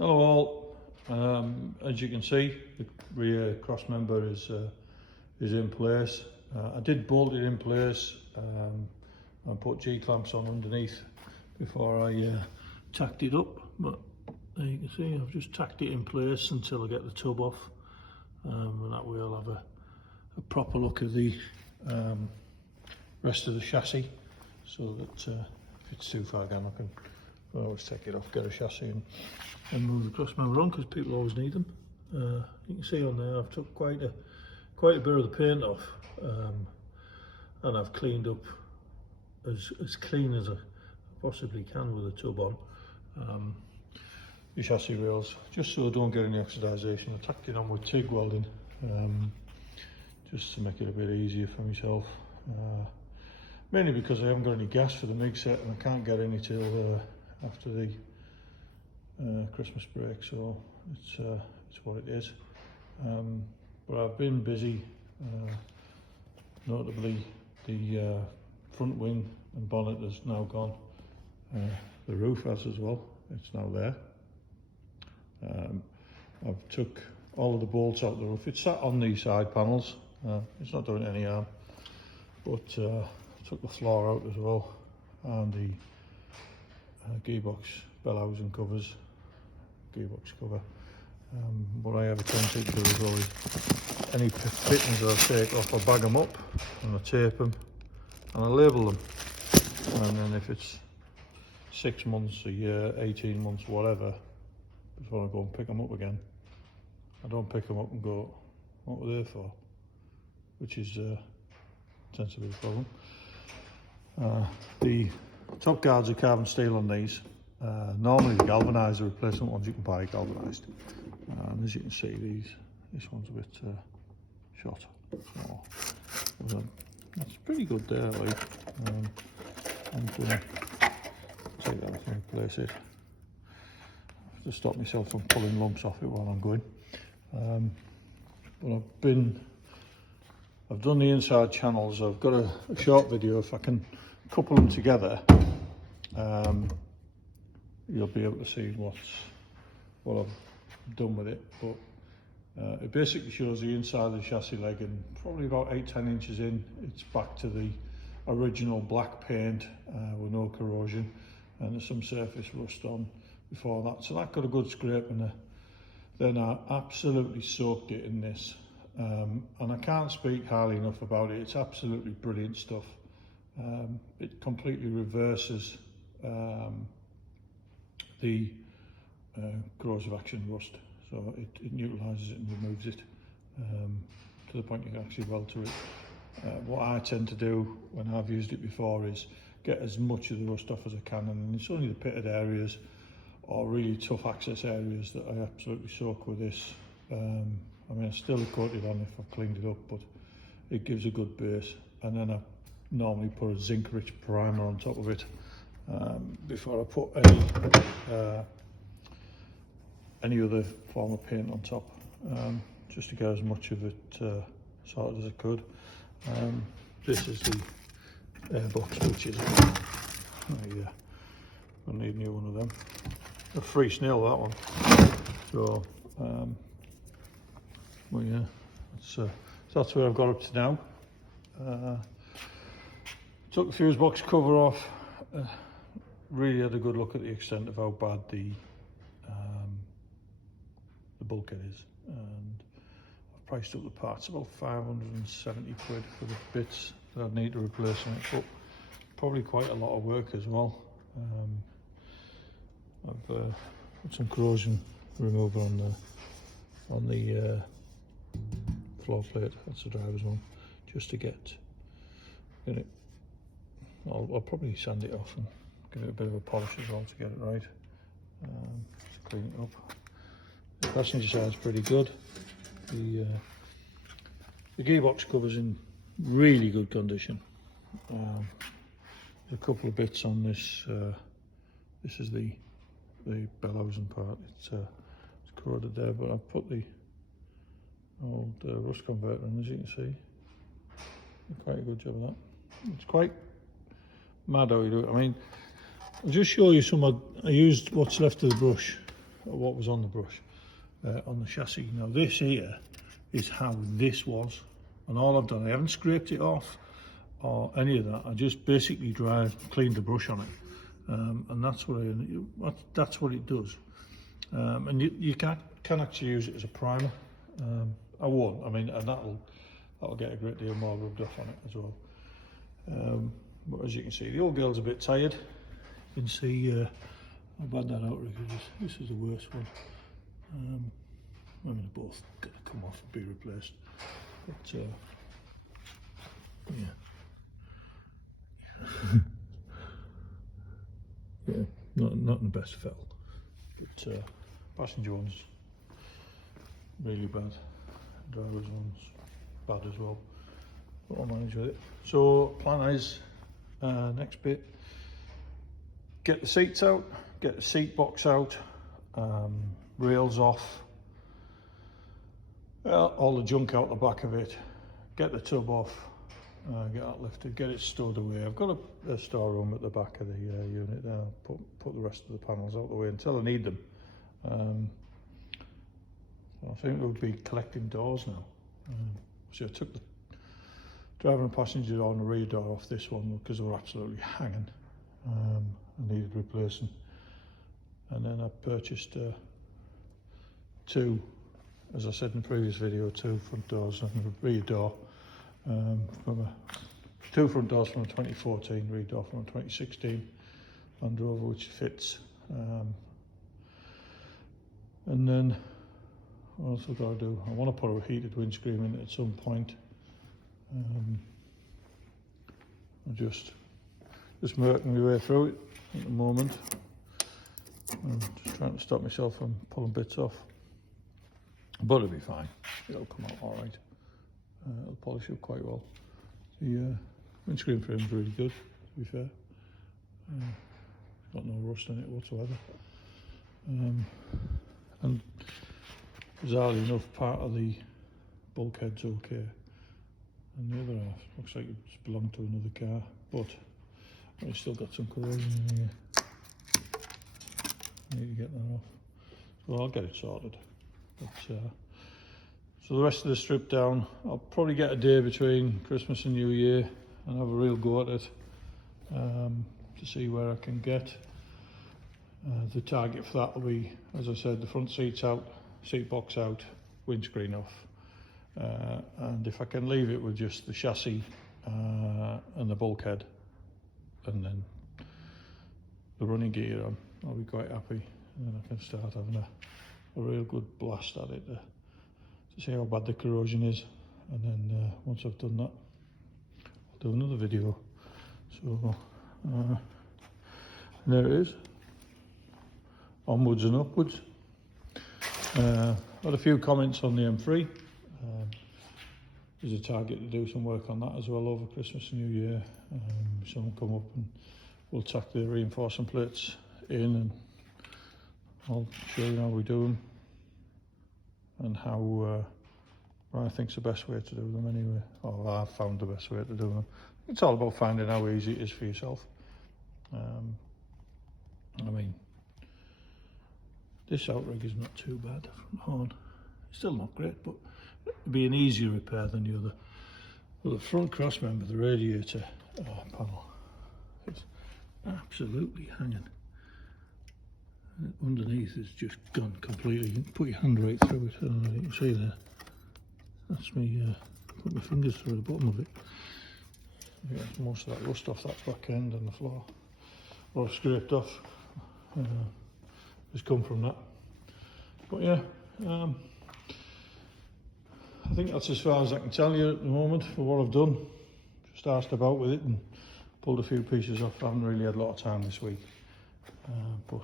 Hello all. As you can see, the rear cross member is in place. I did bolt it in place and put G-clamps on underneath before I tacked it up, but there you can see I've just tacked it in place until I get the tub off, and that way I'll have a proper look at the rest of the chassis, so that if it's too far again I can always take it off, get a chassis and move the cross member on, because people always need them. You can see on there I've took quite a bit of the paint off, and I've cleaned up as clean as I possibly can with the tub on. The chassis rails, just so I don't get any oxidisation. I tacked it on with TIG welding, just to make it a bit easier for myself. Mainly because I haven't got any gas for the MIG set and I can't get any till after the Christmas break, so it's what it is. But I've been busy, notably the front wing and bonnet is now gone. The roof has as well, it's now there. I've took all of the bolts out of the roof. It's sat on these side panels, it's not doing any harm, but I took the floor out as well, and the gearbox bell housing covers, gearbox cover. What I have a tendency to do is always, any fittings that I take off, I bag them up and I tape them and I label them, and then if it's 6 months, a year, 18 months, whatever, before I go and pick them up again, I don't pick them up and go, what were they for? Which is tends to be a problem. The top guards are carbon steel on these. Normally the galvanised, the replacement ones you can buy galvanised. And as you can see, this one's a bit short. So that's pretty good there, like. I'm gonna take that off and replace it. I have to stop myself from pulling lumps off it while I'm going. But I've done the inside channels. I've got a short video. If I can couple them together, you'll be able to see what I've done with it. But it basically shows the inside of the chassis leg, and probably about 8-10 inches in, it's back to the original black paint with no corrosion, and there's some surface rust on before that. So that got a good scrape, and then I absolutely soaked it in this. And I can't speak highly enough about it. It's absolutely brilliant stuff. It completely reverses the corrosive action rust, so it neutralises it and removes it to the point you can actually weld to it. What I tend to do when I've used it before is get as much of the rust off as I can, and it's only the pitted areas or really tough access areas that I absolutely soak with this. I mean, I still coat it on if I've cleaned it up, but it gives a good base. And then I normally put a zinc-rich primer on top of it before I put any other form of paint on top, just to get as much of it sorted as I could. This is the airbox, which is I need a new one of them. A free snail, that one. So. Well, yeah, so that's where I've got up to now. Took the fuse box cover off. Really had a good look at the extent of how bad the bulkhead is, and I've priced up the parts, about 570 quid for the bits that I'd need to replace on it, but probably quite a lot of work as well. I've put some corrosion remover on the floor plate, that's the driver's one, just to get it. I'll probably sand it off and give it a bit of a polish as well to get it right, to clean it up. The passenger side's pretty good. The gearbox cover's in really good condition. There's a couple of bits on this. This is the bell housing part. It's corroded there, but I've put the old rust converter in, as you can see. Quite a good job of that. It's quite mad how you do it. I mean, I'll just show you some. I used what's left of the brush what was on the brush, on the chassis. Now this here is how this was, and all I've done, I haven't scraped it off or any of that. I just basically cleaned the brush on it, and that's what it does. And you can actually use it as a primer. I won't. I mean, and that'll get a great deal more rubbed off on it as well. But as you can see, the old girl's a bit tired. You can see how bad that outrigger is. This is the worst one. I mean, they're both going to come off and be replaced. But yeah. Yeah, not in the best felt. But passenger one's really bad. Driver's one's bad as well. But I'll manage with it. So plan is, next bit, get the seats out, get the seat box out, rails off, all the junk out the back of it, get the tub off, get that lifted, get it stored away. I've got a storeroom at the back of the unit there. Put the rest of the panels out the way until I need them. I think we'll be collecting doors now. So I took the driver and passenger door and the rear door off this one because they were absolutely hanging. I needed replacing. And then I purchased two, as I said in the previous video, two front doors and a rear door. Two front doors from a 2014, rear door from a 2016 Land Rover, which fits. And then what else I've got to do? I want to put a heated windscreen in it at some point. I'm just working my way through it at the moment. I'm just trying to stop myself from pulling bits off. But it'll be fine. It'll come out all right. It'll polish up quite well. The windscreen frame's really good, to be fair. Got no rust in it whatsoever. And bizarrely enough, part of the bulkhead's okay, and the other half looks like it's belonged to another car, but it's still got some corrosion in here. I need to get that off. So I'll get it sorted. But, so the rest of the strip down, I'll probably get a day between Christmas and New Year and have a real go at it to see where I can get. The target for that will be, as I said, the front seats out, seat box out, windscreen off, and if I can leave it with just the chassis and the bulkhead and then the running gear on, I'll be quite happy, and then I can start having a real good blast at it to see how bad the corrosion is. And then once I've done that, I'll do another video. So and there it is, onwards and upwards. Had a few comments on the M3. There's a target to do some work on that as well over Christmas and New Year. Someone come up and we'll tack the reinforcing plates in, and I'll show you how we do them and how I think's the best way to do them anyway, or I've found the best way to do them. It's all about finding how easy it is for yourself. I mean, this outrigger is not too bad. Front horn, still not great, but it'd be an easier repair than the other. Well, the front cross member, the radiator panel, it's absolutely hanging. And underneath is just gone completely. You can put your hand right through it. I don't know if you can see there. That's me. Put my fingers through the bottom of it. Yeah, most of that rust off that back end and the floor, or scraped off, has come from that. But yeah, I think that's as far as I can tell you at the moment for what I've done. Just asked about with it and pulled a few pieces off. I haven't really had a lot of time this week, but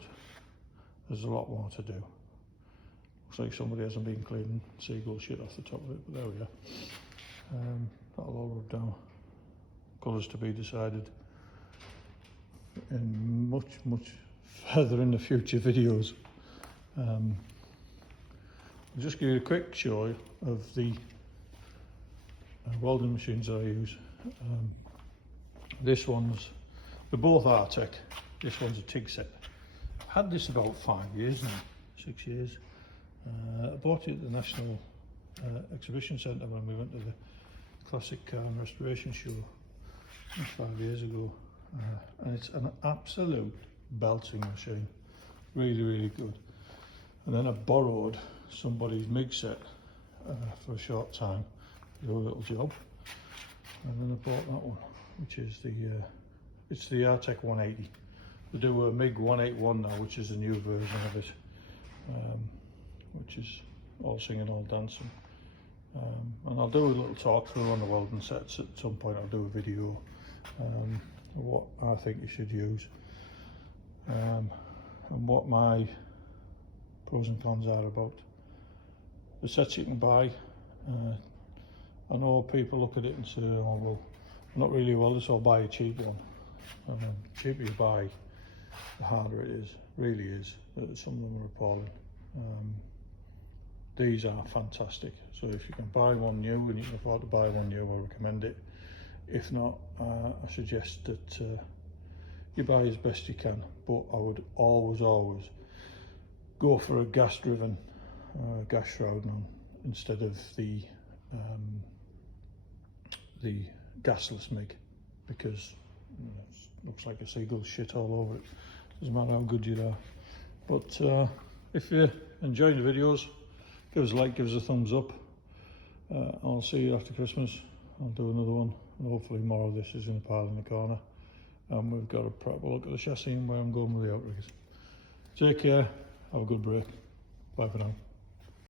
there's a lot more to do. Looks like somebody hasn't been cleaning seagull shit off the top of it, but there we are. That'll all rub down. Colours to be decided in much further in the future videos. I'll just give you a quick show of the welding machines that I use. This one's, they're both Artec. This one's a TIG set. I've had this about 5 years now. 6 years. I bought it at the National Exhibition Centre when we went to the Classic Car and Restoration Show 5 years ago, and it's an absolute belting machine, really good. And then I borrowed somebody's MIG set for a short time to do a little job, and then I bought that one, which is it's the Artec 180. They do a MIG 181 now, which is a new version of it, which is all singing, all dancing. And I'll do a little talk through on the welding sets at some point. I'll do a video of what I think you should use, and what my pros and cons are about the sets you can buy. I know people look at it and say, oh well, not really a welder, so I'll buy a cheap one. And the cheaper you buy, the harder it is, really is. Some of them are appalling. These are fantastic, so if you can buy one new and you can afford to buy one new, I recommend it. If not, I suggest that you buy as best you can, but I would always go for a gas driven gas shroud now, instead of the gasless MIG, because it looks like a seagull shit all over it. Doesn't matter how good you are. But if you enjoy the videos, give us a like, give us a thumbs up. I'll see you after Christmas. I'll do another one, and hopefully more of this is in a pile in the corner. And we've got a proper look at the chassis and where I'm going with the outriggers. Take care, have a good break. Bye for now.